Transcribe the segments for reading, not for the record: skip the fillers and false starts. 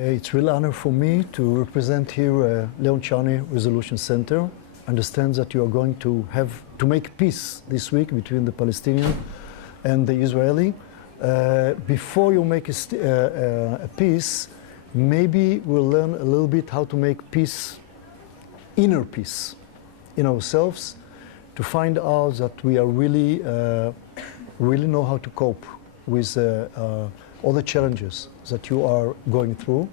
It's a real honor for me to represent here Leon Charney Resolution Center. Understands that you are going to have to make peace this week between the Palestinian and the Israeli. Before you make a peace, maybe we'll learn a little bit how to make peace, inner peace, in ourselves, to find out that we are really know how to cope with all the challenges that you are going through.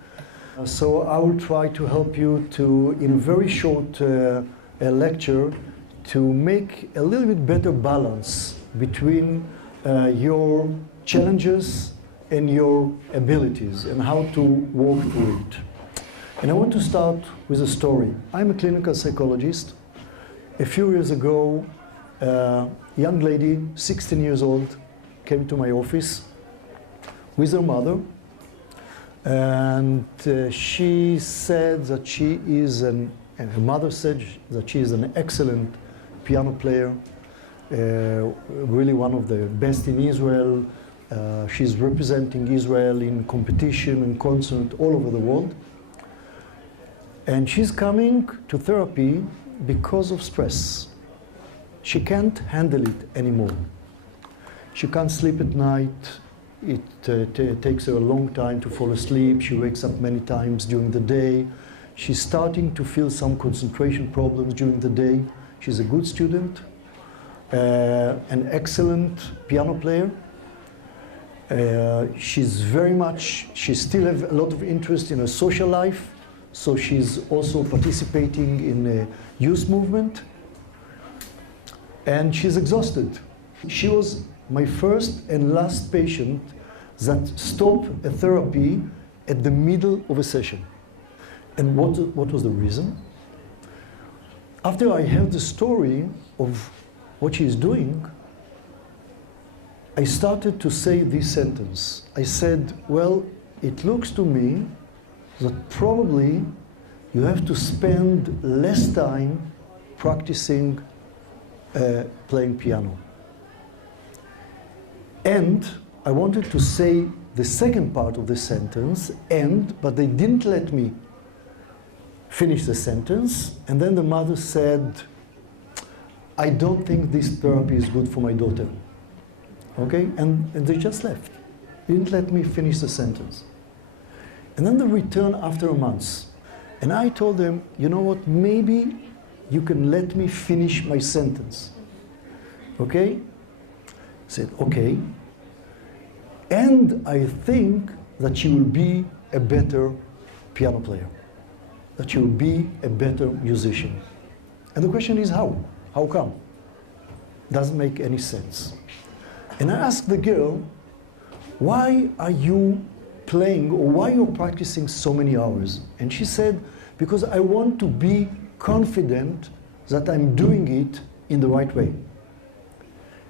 So I will try to help you to, in a very short lecture, to make a little bit better balance between your challenges and your abilities and how to walk through it. And I want to start with a story. I'm a clinical psychologist. A few years ago, a young lady, 16 years old, came to my office with her mother, and she said that she is and her mother said that she is an excellent piano player, really one of the best in Israel. She's representing Israel in competition and concert all over the world. And she's coming to therapy because of stress. She can't handle it anymore. She can't sleep at night. It takes her a long time to fall asleep. She wakes up many times during the day. She's starting to feel some concentration problems during the day. She's a good student, an excellent piano player. She still has a lot of interest in her social life, so she's also participating in a youth movement. And she's exhausted. She was my first and last patient that stopped a therapy at the middle of a session. And what was the reason? After I heard the story of what she is doing, I started to say this sentence. I said, well, it looks to me that probably you have to spend less time practicing playing piano. And I wanted to say the second part of the sentence, but they didn't let me finish the sentence. And then the mother said, I don't think this therapy is good for my daughter. Okay? And they just left. Didn't let me finish the sentence. And then they returned after a month. And I told them, you know what, maybe you can let me finish my sentence. Okay? I said, okay. And I think that she will be a better piano player, that she will be a better musician. And the question is how? How come? Doesn't make any sense. And I asked the girl, why are you playing, or why you're practicing so many hours? And she said, because I want to be confident that I'm doing it in the right way.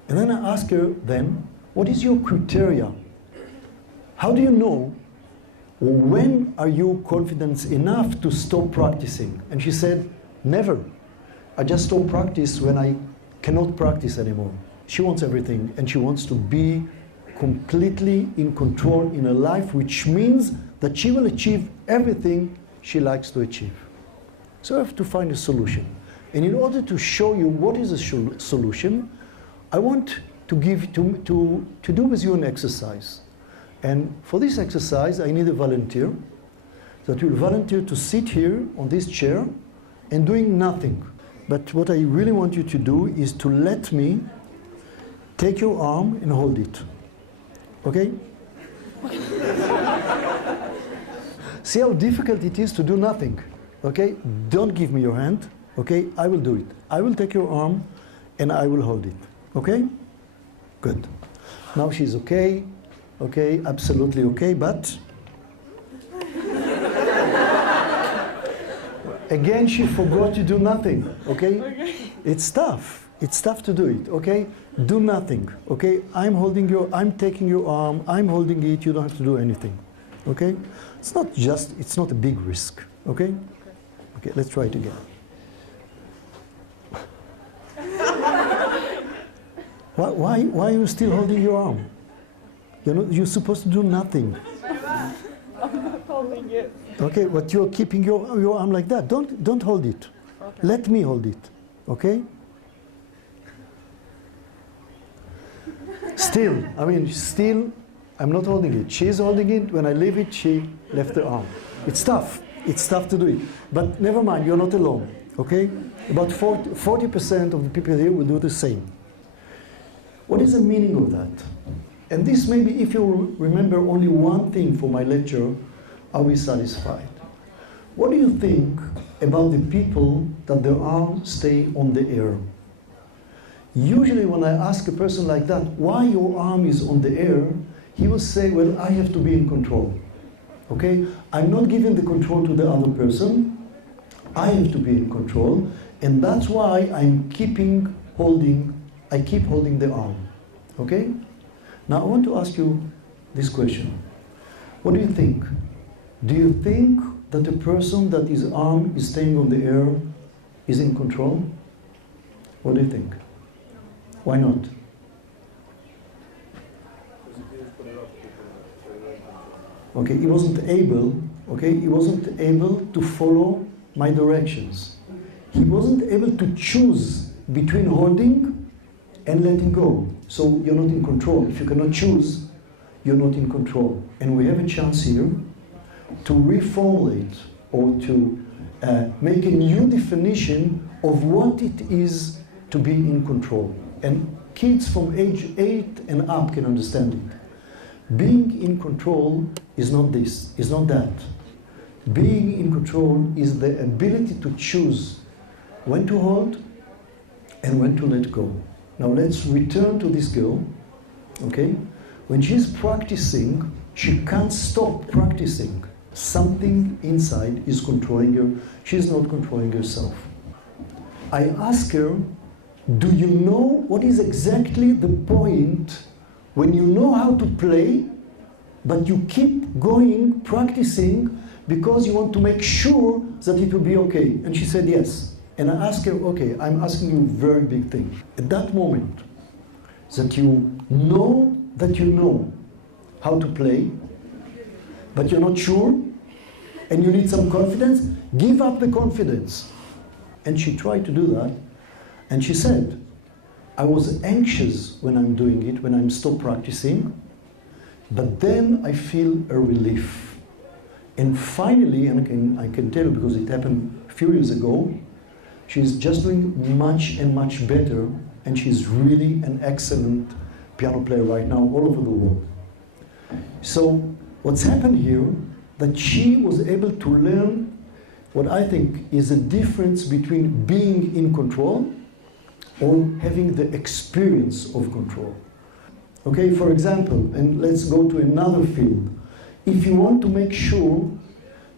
And then I asked her then, what is your criteria? How do you know, or when are you confident enough to stop practicing? And she said, never. I just stop practice when I cannot practice anymore. She wants everything, and she wants to be completely in control in her life, which means that she will achieve everything she likes to achieve. So I have to find a solution. And in order to show you what is a solution, I want to do with you an exercise. And for this exercise, I need a volunteer that will volunteer to sit here on this chair and doing nothing. But what I really want you to do is to let me take your arm and hold it. Okay? See how difficult it is to do nothing. Okay? Don't give me your hand. Okay? I will do it. I will take your arm and I will hold it. Okay? Good. Now she's okay. Okay, absolutely okay, but again she forgot to do nothing. Okay? It's tough. It's tough to do it. Okay? Do nothing. Okay? I'm taking your arm, I'm holding it, you don't have to do anything. Okay? It's not a big risk. Okay? Okay, let's try it again. Why are you still holding your arm? You're supposed to do nothing. holding it. Okay, but you're keeping your arm like that. Don't hold it. Okay. Let me hold it. Okay? Still, I'm not holding it. She's holding it. When I leave it, she left her arm. It's tough. It's tough to do it. But never mind, you're not alone. Okay? About 40% of the people here will do the same. What is the meaning of that? And this maybe, if you remember only one thing for my lecture, I'll be satisfied. What do you think about the people that their arms stay on the air? Usually when I ask a person like that, why your arm is on the air, he will say, well, I have to be in control. Okay? I'm not giving the control to the other person. I have to be in control. And that's why I keep holding the arm. Okay? Now I want to ask you this question. What do you think? Do you think that a person that his arm is staying on the air is in control? What do you think? Why not? Okay, he wasn't able to follow my directions. He wasn't able to choose between holding and letting go. So you're not in control. If you cannot choose, you're not in control. And we have a chance here to reformulate or to make a new definition of what it is to be in control. And kids from age 8 and up can understand it. Being in control is not this, is not that. Being in control is the ability to choose when to hold and when to let go. Now let's return to this girl, okay? When she's practicing, she can't stop practicing. Something inside is controlling her. She's not controlling herself. I ask her, do you know what is exactly the point when you know how to play, but you keep going, practicing, because you want to make sure that it will be okay? And she said yes. And I asked her, okay, I'm asking you a very big thing. At that moment, that you know how to play, but you're not sure, and you need some confidence, give up the confidence. And she tried to do that, and she said, I was anxious when I'm doing it, when I'm still practicing, but then I feel a relief. And finally, and I can tell you because it happened a few years ago, she's just doing much and much better, and she's really an excellent piano player right now all over the world. So what's happened here, that she was able to learn what I think is a difference between being in control or having the experience of control. Okay, for example, and let's go to another field. If you want to make sure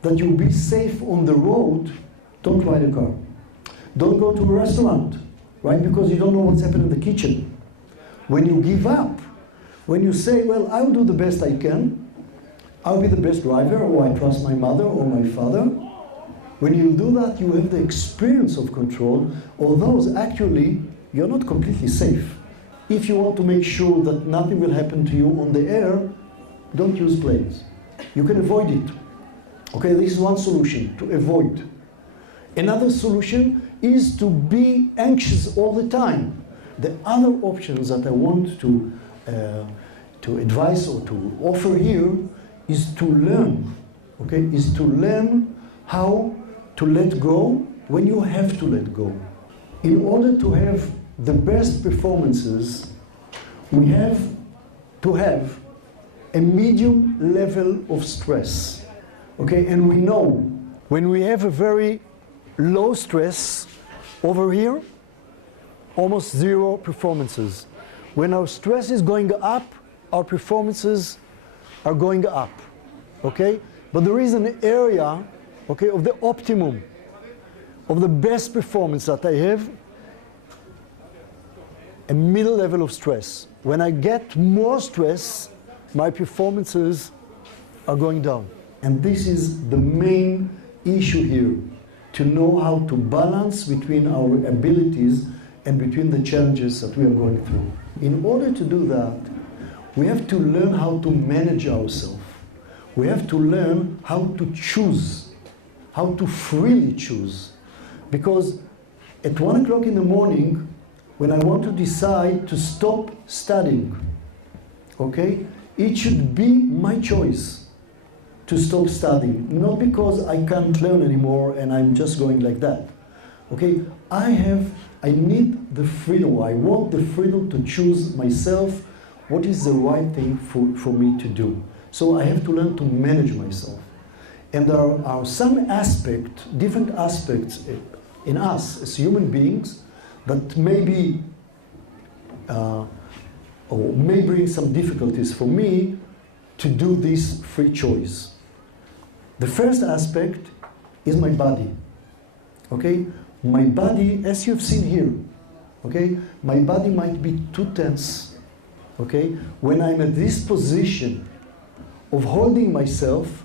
that you'll be safe on the road, don't ride a car. Don't go to a restaurant, right? Because you don't know what's happening in the kitchen. When you give up, when you say, well, I'll do the best I can, I'll be the best driver, or I trust my mother or my father. When you do that, you have the experience of control, although actually you're not completely safe. If you want to make sure that nothing will happen to you on the air, don't use planes. You can avoid it. Okay, this is one solution, to avoid. Another solution is to be anxious all the time. The other options that I want to advise or to offer here is to learn, okay? Is to learn how to let go when you have to let go. In order to have the best performances, we have to have a medium level of stress, okay? And we know when we have a very low stress over here, almost zero performances. When our stress is going up, our performances are going up, okay? But there is an area, okay, of the optimum, of the best performance that I have, a middle level of stress. When I get more stress, my performances are going down. And this is the main issue here, to know how to balance between our abilities and between the challenges that we are going through. In order to do that, we have to learn how to manage ourselves. We have to learn how to choose, how to freely choose. Because at 1 o'clock in the morning, when I want to decide to stop studying, okay, it should be my choice to stop studying, not because I can't learn anymore and I'm just going like that. Okay, I need the freedom, I want the freedom to choose myself what is the right thing for me to do. So I have to learn to manage myself. And there are some aspects, different aspects in us as human beings that maybe or may bring some difficulties for me to do this free choice. The first aspect is my body. Okay? My body, as you've seen here, okay? My body might be too tense. Okay? When I'm at this position of holding myself,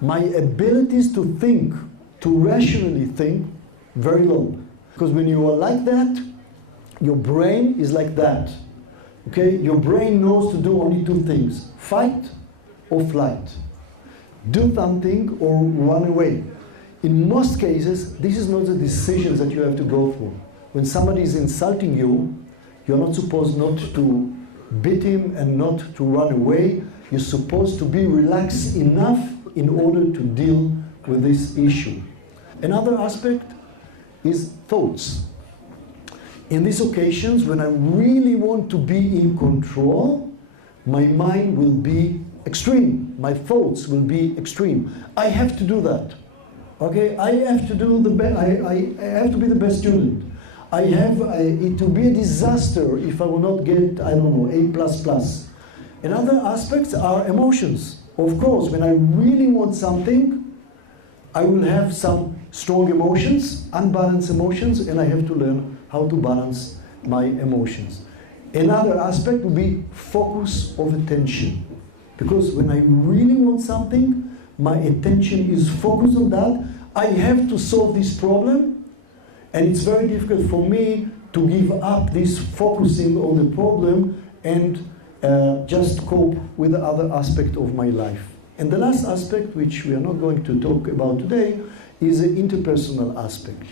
my abilities to think, to rationally think, very low. Because when you are like that, your brain is like that. Okay? Your brain knows to do only two things: fight or flight. Do something or run away. In most cases, this is not the decisions that you have to go through. When somebody is insulting you, you're not supposed not to beat him and not to run away. You're supposed to be relaxed enough in order to deal with this issue. Another aspect is thoughts. In these occasions, when I really want to be in control, my mind will be extreme. My thoughts will be extreme. I have to do that. Okay, I have to do the best. I have to be the best student. It will be a disaster if I will not get, I don't know, A++. And other aspects are emotions. Of course, when I really want something, I will have some strong emotions, unbalanced emotions, and I have to learn how to balance my emotions. Another aspect will be focus of attention. Because when I really want something, my attention is focused on that. I have to solve this problem, and it's very difficult for me to give up this focusing on the problem and just cope with the other aspect of my life. And the last aspect, which we are not going to talk about today, is the interpersonal aspect.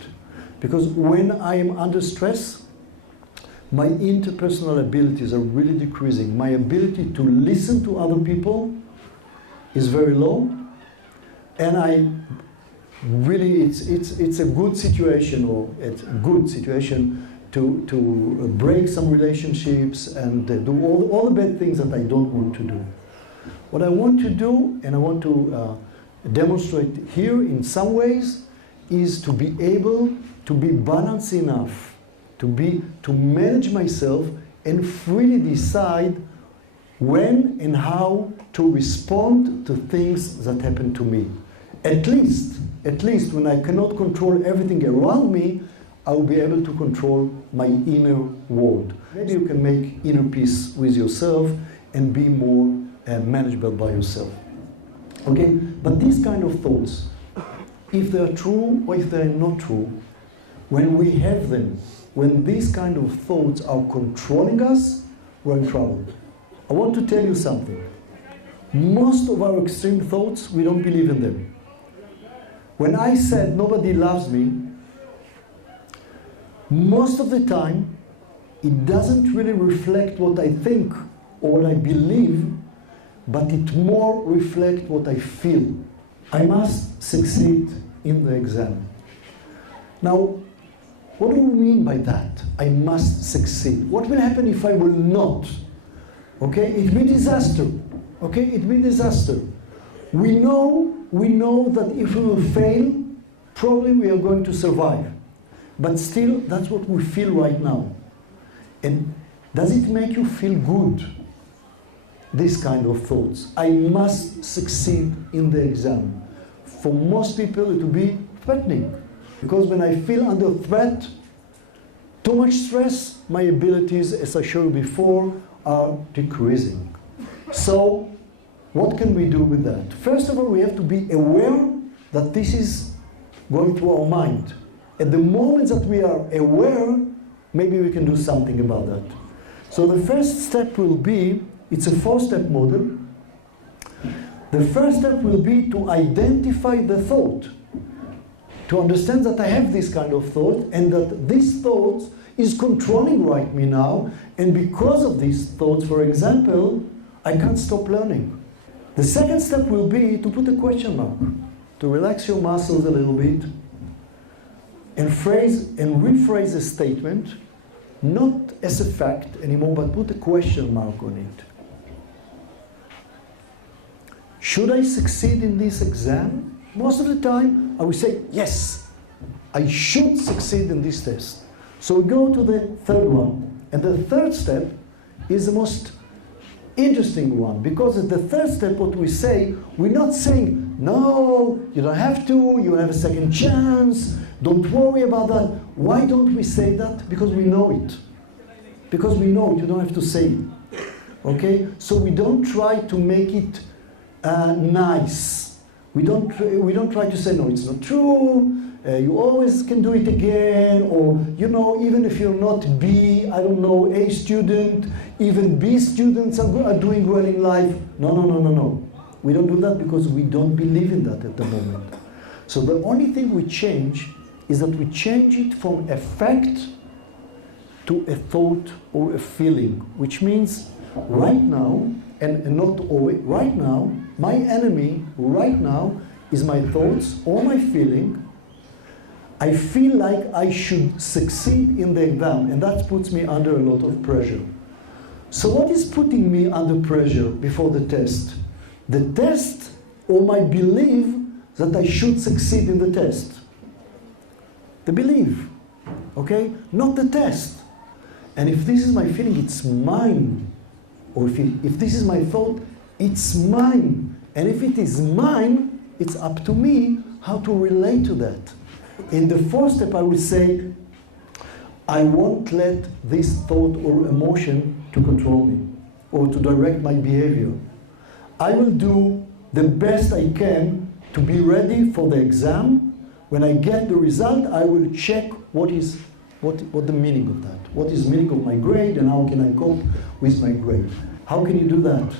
Because when I am under stress, my interpersonal abilities are really decreasing. My ability to listen to other people is very low, and I really, it's a good situation, or it's a good situation to break some relationships and do all the bad things that I don't want to do. What I want to do, and I want to demonstrate here in some ways, is to be able to be balanced enough to manage myself and freely decide when and how to respond to things that happen to me. At least when I cannot control everything around me, I will be able to control my inner world. Maybe you can make inner peace with yourself and be more manageable by yourself. Okay? But these kind of thoughts, if they are true or if they are not true, when we have them, when these kind of thoughts are controlling us, we're in trouble. I want to tell you something. Most of our extreme thoughts, we don't believe in them. When I said nobody loves me, most of the time, it doesn't really reflect what I think or what I believe, but it more reflects what I feel. I must succeed in the exam. Now, what do we mean by that? I must succeed. What will happen if I will not? Okay, it will be disaster. Okay, it will be disaster. We know that if we will fail, probably we are going to survive. But still, that's what we feel right now. And does it make you feel good? This kind of thoughts. I must succeed in the exam. For most people, it will be threatening. Because when I feel under threat, too much stress, my abilities, as I showed you before, are decreasing. So, what can we do with that? First of all, we have to be aware that this is going through our mind. At the moment that we are aware, maybe we can do something about that. So the first step will be, it's a 4-step model. The first step will be to identify the thought, to understand that I have this kind of thought and that this thought is controlling right me now, and because of these thoughts, for example, I can't stop learning. The second step will be to put a question mark, to relax your muscles a little bit and rephrase a statement, not as a fact anymore, but put a question mark on it. Should I succeed in this exam? Most of the time, I will say, yes, I should succeed in this test. So we go to the third one. And the third step is the most interesting one, because at the third step, what we say, we're not saying, no, you don't have to, you have a second chance, don't worry about that. Why don't we say that? Because we know it. Because we know it, you don't have to say it. Okay? So we don't try to make it nice. We don't try to say, no, it's not true, you always can do it again, or, you know, even if you're not B, I don't know, A student, even B students are doing well in life. No. We don't do that because we don't believe in that at the moment. So the only thing we change is that we change it from a fact to a thought or a feeling, which means right now, and not always, right now, my enemy right now is my thoughts or my feeling. I feel like I should succeed in the exam, and that puts me under a lot of pressure. So what is putting me under pressure before the test? The test or my belief that I should succeed in the test. The belief, okay? Not the test. And if this is my feeling, it's mine. Or if this is my thought, it's mine. And if it is mine, it's up to me how to relate to that. In the fourth step, I will say, I won't let this thought or emotion to control me or to direct my behavior. I will do the best I can to be ready for the exam. When I get the result, I will check what the meaning of that. What is the meaning of my grade and how can I cope with my grade? How can you do that?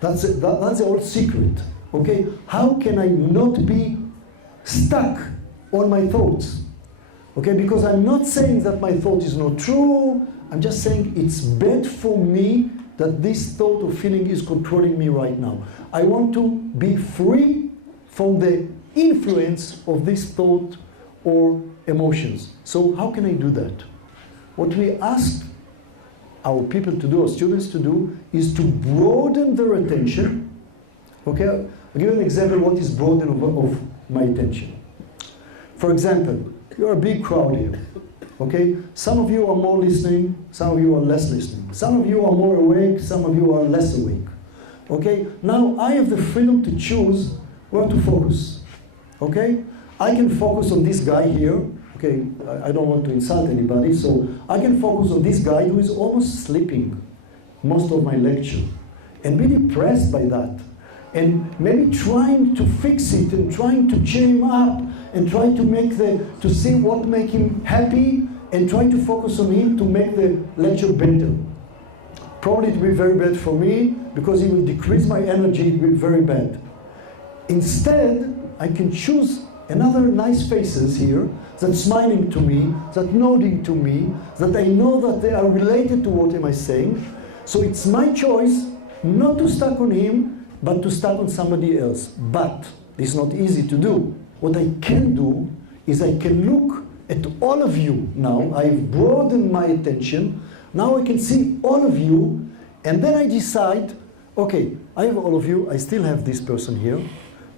That's the whole secret, okay? How can I not be stuck on my thoughts? Okay, because I'm not saying that my thought is not true, I'm just saying it's bad for me that this thought or feeling is controlling me right now. I want to be free from the influence of this thought or emotions. So how can I do that? What we ask our people to do, our students to do, is to broaden their attention. Okay, I'll give you an example what is broadening of my attention. For example, you're a big crowd here. Okay, some of you are more listening, some of you are less listening. Some of you are more awake, some of you are less awake. Okay, now I have the freedom to choose where to focus. Okay, I can focus on this guy here. Okay, I don't want to insult anybody, so I can focus on this guy who is almost sleeping most of my lecture and be depressed by that. And maybe trying to fix it and trying to cheer him up and try to see what make him happy and try to focus on him to make the lecture better. Probably it will be very bad for me because it will decrease my energy, it will be very bad. Instead, I can choose another nice faces here that's smiling to me, that nodding to me, that I know that they are related to what am I saying. So it's my choice not to stuck on him, but to stuck on somebody else. But it's not easy to do. What I can do is I can look at all of you now. I've broadened my attention. Now I can see all of you, and then I decide, okay, I have all of you, I still have this person here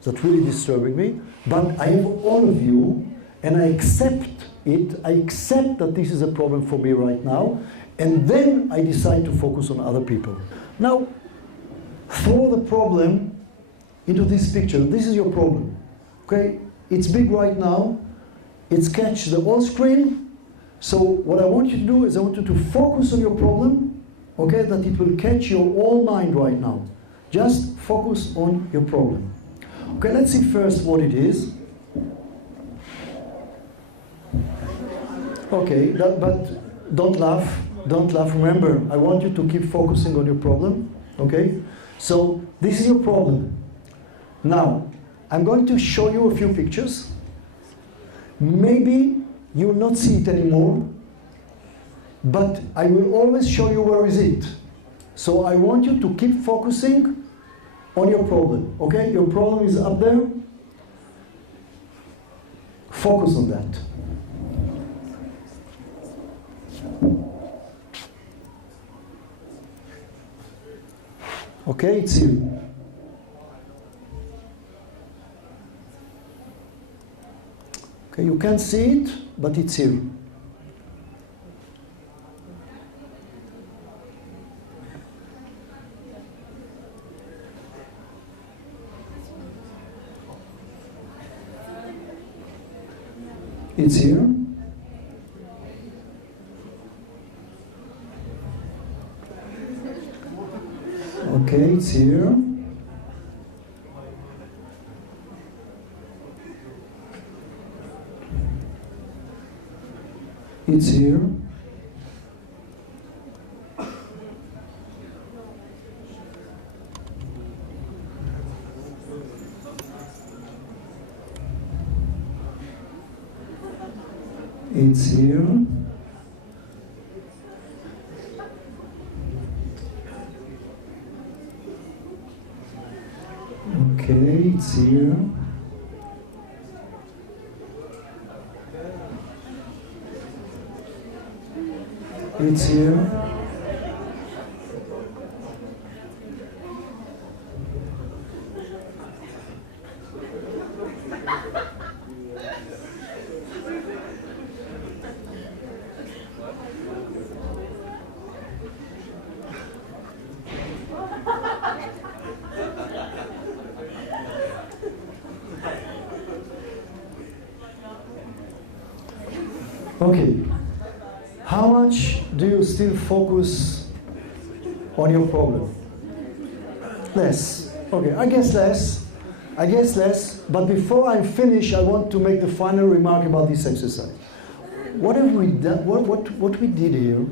that's really disturbing me, but I have all of you, and I accept it. I accept that this is a problem for me right now, and then I decide to focus on other people. Now, throw the problem into this picture. This is your problem, okay? It's big right now. It's catch the whole screen. So what I want you to do is I want you to focus on your problem, okay? That it will catch your whole mind right now. Just focus on your problem. Okay, let's see first what it is. Okay, but don't laugh. Don't laugh. Remember, I want you to keep focusing on your problem, okay? So this is your problem. Now, I'm going to show you a few pictures. Maybe you will not see it anymore, but I will always show you where is it. So I want you to keep focusing on your problem, okay? Your problem is up there. Focus on that. Okay, it's here. Okay, you can't see it, but it's here. It's here. Okay, it's here. It's here. It's here. Okay, it's here. It's here. Okay, how much do you still focus on your problem? Less. Okay, I guess less, but before I finish, I want to make the final remark about this exercise. What have we done? What we did here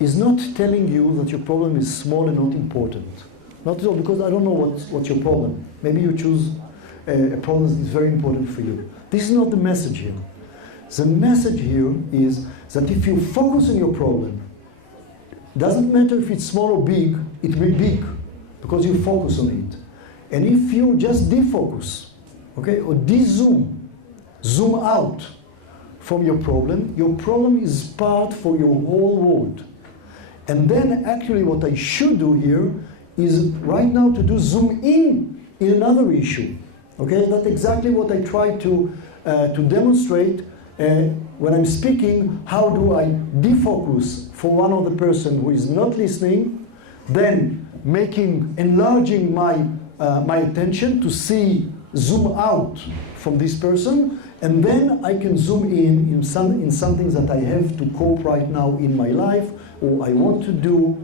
is not telling you that your problem is small and not important. Not at all, because I don't know what's your problem. Maybe you choose a problem that is very important for you. This is not the message here. The message here is that if you focus on your problem, doesn't matter if it's small or big, it will be big because you focus on it. And if you just defocus, okay, or zoom out from your problem is part for your whole world. And then actually what I should do here is right now to do zoom in another issue. Okay, that's exactly what I try to demonstrate when I'm speaking. How do I defocus for one of the person who is not listening, then enlarging my attention to zoom out from this person, and then I can zoom in something that I have to cope right now in my life, or I want to do,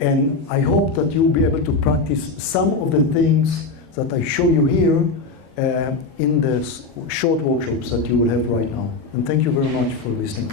and I hope that you'll be able to practice some of the things that I show you here in the short workshops that you will have right now. And thank you very much for listening.